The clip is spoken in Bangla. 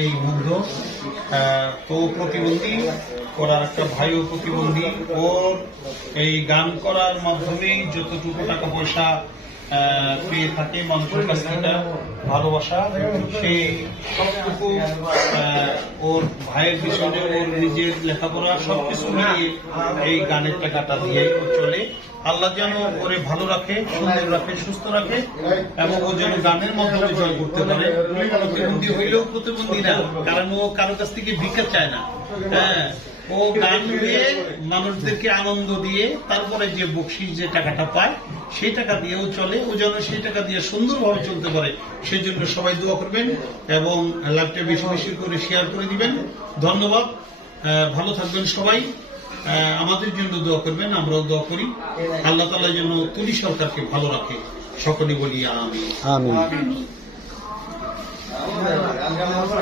এই মুগ্ধ তো প্রতিবন্ধী, ওর আর একটা ভাইও প্রতিবন্ধী। ওর এই গান করার মাধ্যমেই যতটুকু টাকা পয়সা পেয়ে থাকে মানুষের কাছ থেকে ভালোবাসা, সেই সবটুকু ওর ভাইয়ের পিছনে ওর নিজের লেখাপড়া সবকিছু মিলিয়ে এই গানের টাকাটা দিয়ে চলে। আল্লাহ যেন ওরে ভালো রাখে, সুন্দর রাখে, সুস্থ রাখে এবং ও যেন গানের মাধ্যমে জয় করতে পারে। প্রতিবন্ধী হইলেও প্রতিবন্ধী না, কারণ ও কারো কাছ থেকে ভিক্ষা চায় না। হ্যাঁ, ও গান দিয়ে মানুষদেরকে আনন্দ দিয়ে তারপরে যে বকশিস যে টাকাটা পায় সেই টাকা দিয়েও চলে। ও যেন সেই টাকা দিয়ে সুন্দরভাবে চলতে পারে, সেই জন্য সবাই দোয়া করবেন এবং লাইভটা বেশি বেশি করে শেয়ার করে দিবেন। ধন্যবাদ, ভালো থাকবেন সবাই। আমাদের জন্য দোয়া করবেন, আমরাও দোয়া করি। আল্লাহ তাআলা যেন তুলি সরকারকে ভালো রাখে, সকলে বলি আমিন।